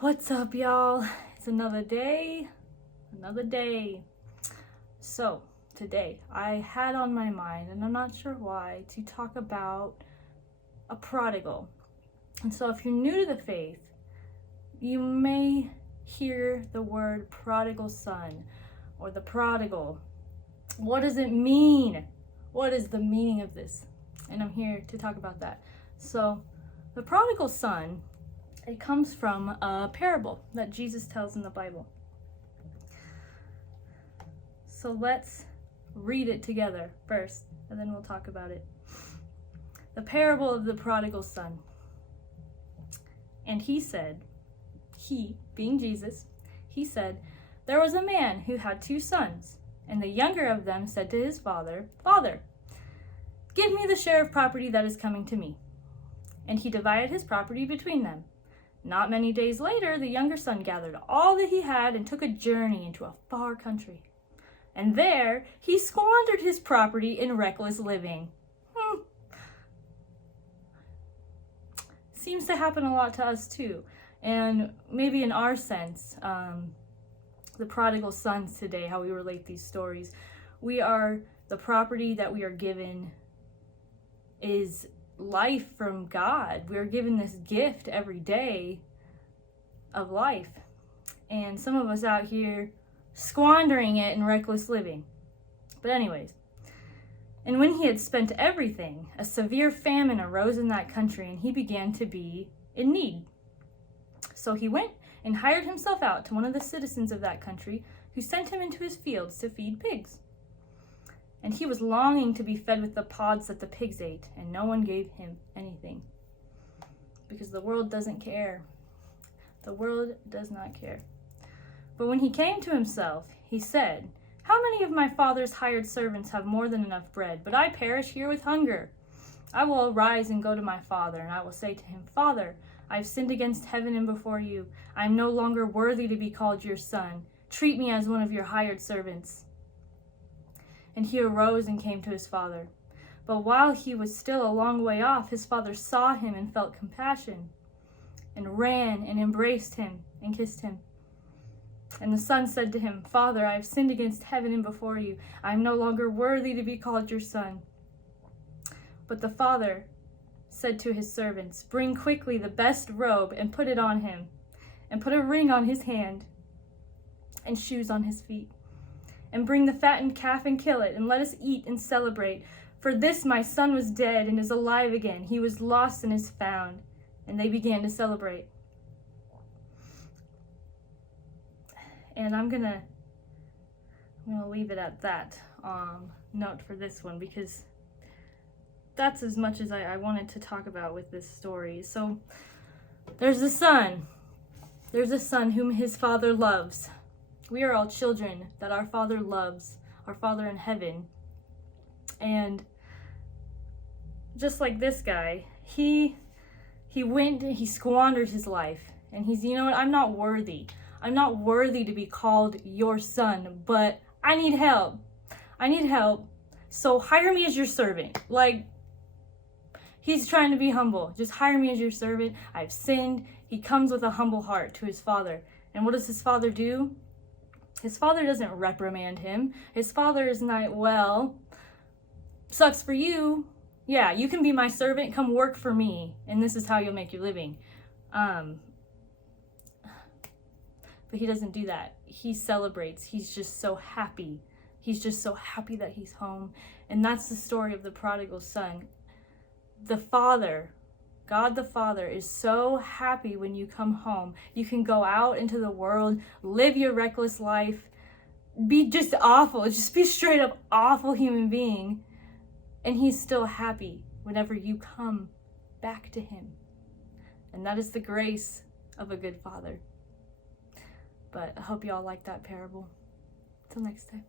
What's up, y'all? It's another day. So, today I had on my mind, and I'm not sure why, to talk about a prodigal. And so, if you're new to the faith, you may hear the word prodigal son or the prodigal. What does it mean? What is the meaning of this? And I'm here to talk about that. So, the prodigal son, it comes from a parable that Jesus tells in the Bible. So let's read it together first, and then we'll talk about it. The parable of the prodigal son. And he said, he, being Jesus, he said, there was a man who had 2 sons, and the younger of them said to his father, Father, give me the share of property that is coming to me. And he divided his property between them. Not many days later, the younger son gathered all that he had and took a journey into a far country. And there, he squandered his property in reckless living. Seems to happen a lot to us too. And maybe in our sense, the prodigal sons today, how we relate these stories, the property that we are given is life from God. We're given this gift every day of life. And some of us out here squandering it in reckless living. But anyways, and when he had spent everything, a severe famine arose in that country, and he began to be in need. So he went and hired himself out to one of the citizens of that country, who sent him into his fields to feed pigs. And he was longing to be fed with the pods that the pigs ate, and no one gave him anything. Because the world doesn't care. The world does not care. But when he came to himself, he said, How many of my father's hired servants have more than enough bread, but I perish here with hunger? I will arise and go to my father, and I will say to him, Father, I have sinned against heaven and before you. I am no longer worthy to be called your son. Treat me as one of your hired servants. And he arose and came to his father. But while he was still a long way off, his father saw him and felt compassion, and ran and embraced him and kissed him. And the son said to him, Father, I have sinned against heaven and before you. I am no longer worthy to be called your son. But the father said to his servants, Bring quickly the best robe and put it on him, and put a ring on his hand and shoes on his feet. And bring the fattened calf and kill it, and let us eat and celebrate. For this my son was dead and is alive again. He was lost and is found. And they began to celebrate. And I'm gonna leave it at that note for this one, because that's as much as I wanted to talk about with this story. So there's a son. There's a son whom his father loves. We are all children that our Father loves, our Father in heaven. And just like this guy, he went and he squandered his life. And he's, you know what, I'm not worthy. I'm not worthy to be called your son, but I need help. So hire me as your servant. Like, he's trying to be humble. Just hire me as your servant. I've sinned. He comes with a humble heart to his father. And what does his father do? His father doesn't reprimand him. His father is not, well, sucks for you. Yeah, you can be my servant. Come work for me. And this is how you'll make your living. But he doesn't do that. He celebrates. He's just so happy. He's just so happy that he's home. And that's the story of the prodigal son. The Father, God the Father, is so happy when you come home. You can go out into the world, live your reckless life, be just awful, just be straight up awful human being, and he's still happy whenever you come back to him. And that is the grace of a good father. But I hope you all like that parable. Till next time.